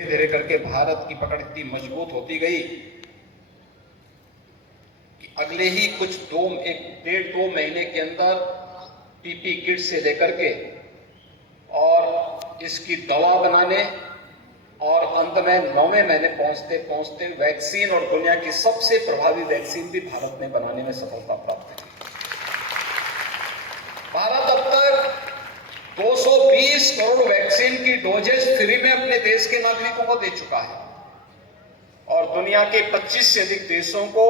धीरे करके भारत की पकड़ इतनी मजबूत होती गई कि अगले ही कुछ डेढ़ दो महीने के अंदर पीपी किट से लेकर के और इसकी दवा बनाने और अंत में 9वें महीने पहुंचते पहुंचते वैक्सीन और दुनिया की सबसे प्रभावी वैक्सीन भी भारत ने बनाने में सफलता प्राप्त की। भारत अब तक 220 करोड़ वैक्सीन की डोजेज फ्री में अपने देश के नागरिकों को दे चुका है और दुनिया के 25 से अधिक देशों को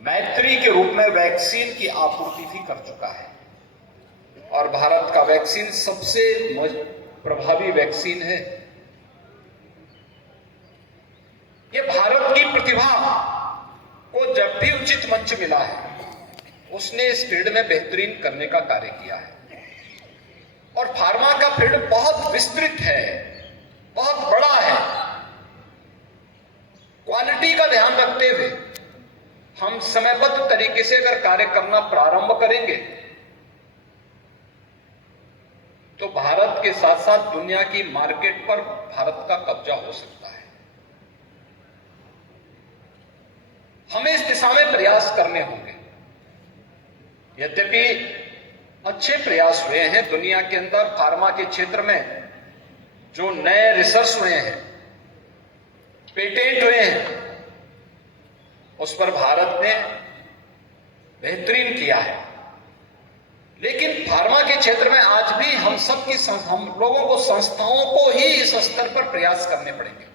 मैत्री के रूप में वैक्सीन की आपूर्ति भी कर चुका है और भारत का वैक्सीन सबसे प्रभावी वैक्सीन है। ये भारत की प्रतिभा को जब भी उचित मंच मिला है उसने इस फील्ड में बेहतरीन करने का कार्य किया है और फार्मा का फील्ड बहुत विस्तृत है, बहुत बड़ा है। क्वालिटी का ध्यान रखते हुए हम समयबद्ध तरीके से अगर कार्य करना प्रारंभ करेंगे तो भारत के साथ साथ दुनिया की मार्केट पर भारत का कब्जा हो सकता है। हमें इस दिशा में प्रयास करने होंगे। यद्यपि अच्छे प्रयास हुए हैं दुनिया के अंदर फार्मा के क्षेत्र में, जो नए रिसर्च हुए हैं, पेटेंट हुए हैं, उस पर भारत ने बेहतरीन किया है। लेकिन फार्मा के क्षेत्र में आज भी हम लोगों को, संस्थाओं को ही इस स्तर पर प्रयास करने पड़ेंगे।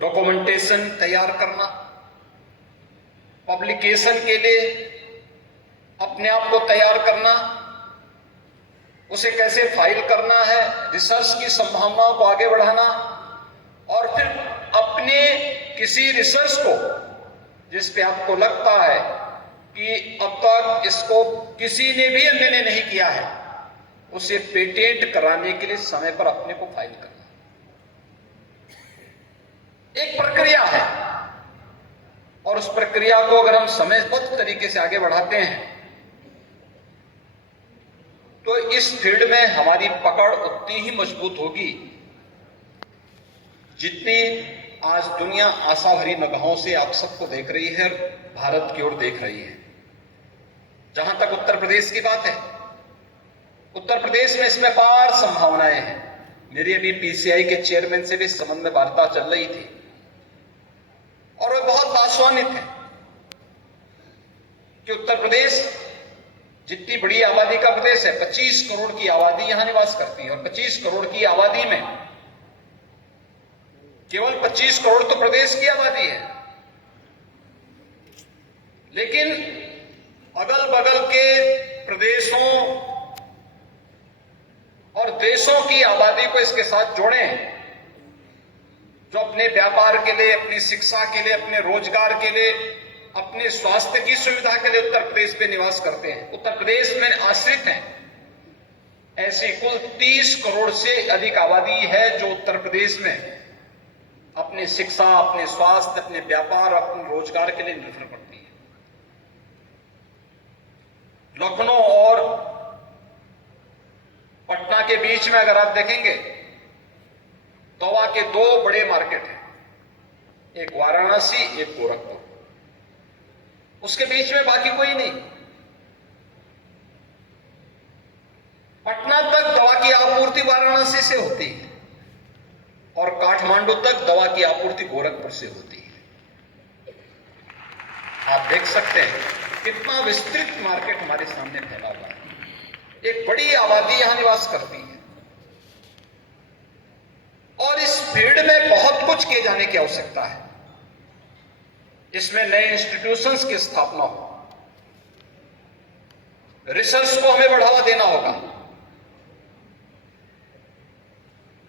डॉक्यूमेंटेशन तैयार करना, पब्लिकेशन के लिए अपने आप को तैयार करना, उसे कैसे फाइल करना है, रिसर्च की संभावनाओं को आगे बढ़ाना और फिर अपने किसी रिसर्च को जिस पे आपको लगता है कि अब तक इसको किसी ने भी मैंने नहीं किया है, उसे पेटेंट कराने के लिए समय पर अपने को फाइल करना एक प्रक्रिया है और उस प्रक्रिया को अगर हम समयबद्ध तरीके से आगे बढ़ाते हैं तो इस फील्ड में हमारी पकड़ उतनी ही मजबूत होगी जितनी आज दुनिया आशा भरी निगाहों से आप सबको देख रही है, भारत की ओर देख रही है। जहां तक उत्तर प्रदेश की बात है, उत्तर प्रदेश में इसमें अपार संभावनाएं हैं। मेरी अभी पीसीआई के चेयरमैन से भी इस संबंध में वार्ता चल रही थी और वे बहुत आश्वासित हैं कि उत्तर प्रदेश जितनी बड़ी आबादी का प्रदेश है, 25 करोड़ की आबादी यहां निवास करती है और 25 करोड़ की आबादी में केवल 25 करोड़ तो प्रदेश की आबादी है, लेकिन अगल बगल के प्रदेशों और देशों की आबादी को इसके साथ जोड़ें जो अपने व्यापार के लिए, अपनी शिक्षा के लिए, अपने रोजगार के लिए, अपने स्वास्थ्य की सुविधा के लिए उत्तर प्रदेश में निवास करते हैं, उत्तर प्रदेश में आश्रित हैं। ऐसी कुल 30 करोड़ से अधिक आबादी है जो उत्तर प्रदेश में अपनी शिक्षा, अपने स्वास्थ्य, अपने व्यापार, अपने रोजगार के लिए निर्भर करती है। लखनऊ और पटना के बीच में अगर आप देखेंगे दवा के दो बड़े मार्केट हैं, एक वाराणसी, एक गोरखपुर, उसके बीच में बाकी कोई नहीं। पटना तक दवा की आपूर्ति वाराणसी से होती है और काठमांडू तक दवा की आपूर्ति गोरखपुर से होती है। आप देख सकते हैं कितना विस्तृत मार्केट हमारे सामने फैला हुआ है। एक बड़ी आबादी यहां निवास करती है और इस फील्ड में बहुत कुछ किए जाने की आवश्यकता है। इसमें नए इंस्टीट्यूशंस की स्थापना हो, रिसर्च को हमें बढ़ावा देना होगा,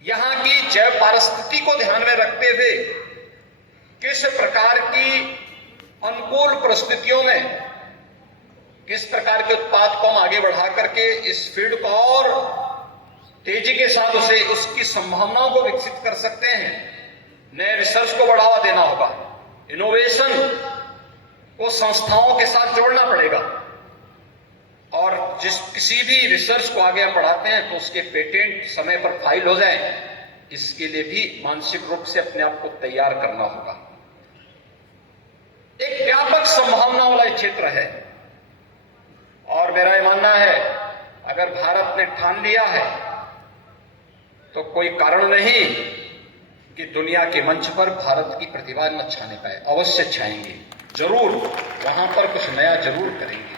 यहां की जैव पारिस्थितिकी को ध्यान में रखते हुए किस प्रकार की अनुकूल परिस्थितियों में किस प्रकार के उत्पाद को हम आगे बढ़ा करके इस फील्ड को और तेजी के साथ उसकी संभावनाओं को विकसित कर सकते हैं। नए रिसर्च को बढ़ावा देना होगा, इनोवेशन को संस्थाओं के साथ जोड़ना पड़ेगा और आप किसी भी रिसर्च को आगे बढ़ाते हैं तो उसके पेटेंट समय पर फाइल हो जाए, इसके लिए भी मानसिक रूप से अपने आप को तैयार करना होगा। एक व्यापक संभावना वाला क्षेत्र है और मेरा यह मानना है अगर भारत ने ठान लिया है तो कोई कारण नहीं कि दुनिया के मंच पर भारत की प्रतिभा न छाने पाए। अवश्य छाएंगे, जरूर वहां पर कुछ नया जरूर करेंगे।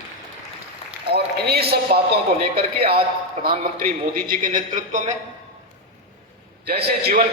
और इन्हीं सब बातों को लेकर के आज प्रधानमंत्री मोदी जी के नेतृत्व में जैसे जीवन